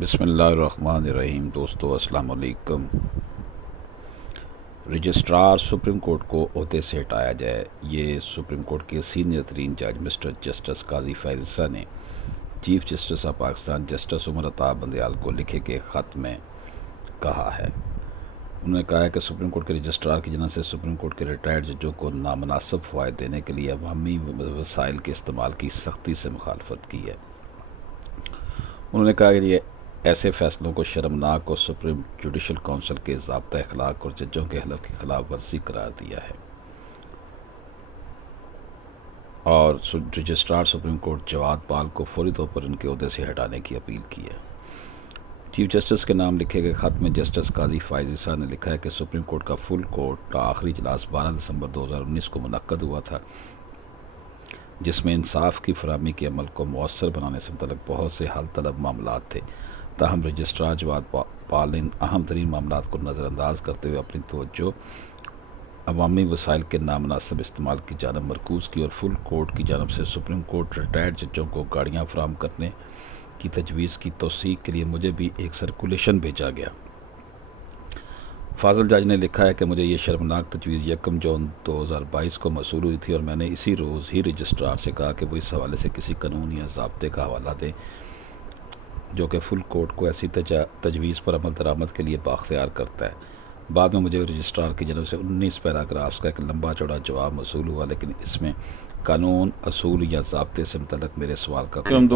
بسم اللہ الرحمن الرحیم۔ دوستو السلام علیکم۔ رجسٹرار سپریم کورٹ کو عہدے سے ہٹایا جائے، یہ سپریم کورٹ کے سینئر ترین جج مسٹر جسٹس قاضی فیض عیسیٰ نے chief justice of Pakistan justice Umar Ata Bandial کو لکھے گئے خط میں کہا ہے۔ انہوں نے کہا ہے کہ سپریم کورٹ کے رجسٹرار کی جانب سے سپریم کورٹ کے ریٹائرڈ ججوں کو نامناسب فوائد دینے کے لیے عوامی وسائل کے استعمال کی سختی سے مخالفت کی ہے۔ انہوں نے کہا کہ یہ ایسے فیصلوں کو شرمناک اور سپریم جوڈیشل کونسل کے ضابطۂ اخلاق اور ججوں کے حلف کی خلاف ورزی قرار دیا ہے، اور رجسٹرار سپریم کورٹ جواد پال کو فوری طور پر ان کے عہدے سے ہٹانے کی اپیل کی ہے۔ چیف جسٹس کے نام لکھے گئے خط میں جسٹس قاضی فیض عیسیٰ نے لکھا ہے کہ سپریم کورٹ کا فل کورٹ کا آخری اجلاس 12 دسمبر 2019 کو منعقد ہوا تھا، جس میں انصاف کی فراہمی کے عمل کو مؤثر بنانے سے متعلق بہت سے حل طلب معاملات تھے۔ تاہم رجسٹرار جواد پال نے ان اہم ترین معاملات کو نظر انداز کرتے ہوئے اپنی توجہ عوامی وسائل کے نامناسب استعمال کی جانب مرکوز کی، اور فل کورٹ کی جانب سے سپریم کورٹ ریٹائرڈ ججوں کو گاڑیاں فراہم کرنے کی تجویز کی توثیق کے لیے مجھے بھی ایک سرکولیشن بھیجا گیا۔ فاضل جج نے لکھا ہے کہ مجھے یہ شرمناک تجویز 1 جون 2022 کو موصول ہوئی تھی، اور میں نے اسی روز ہی رجسٹرار سے کہا کہ وہ اس حوالے سے کسی قانون یا ضابطے کا حوالہ دیں جو کہ فل کورٹ کو ایسی تجویز پر عمل درآمد کے لیے بااختیار کرتا ہے۔ بعد میں مجھے رجسٹرار کی جانب سے 19 پیراگرافز کا ایک لمبا چوڑا جواب موصول ہوا، لیکن اس میں قانون، اصول یا ضابطے سے متعلق میرے سوال کا کوئی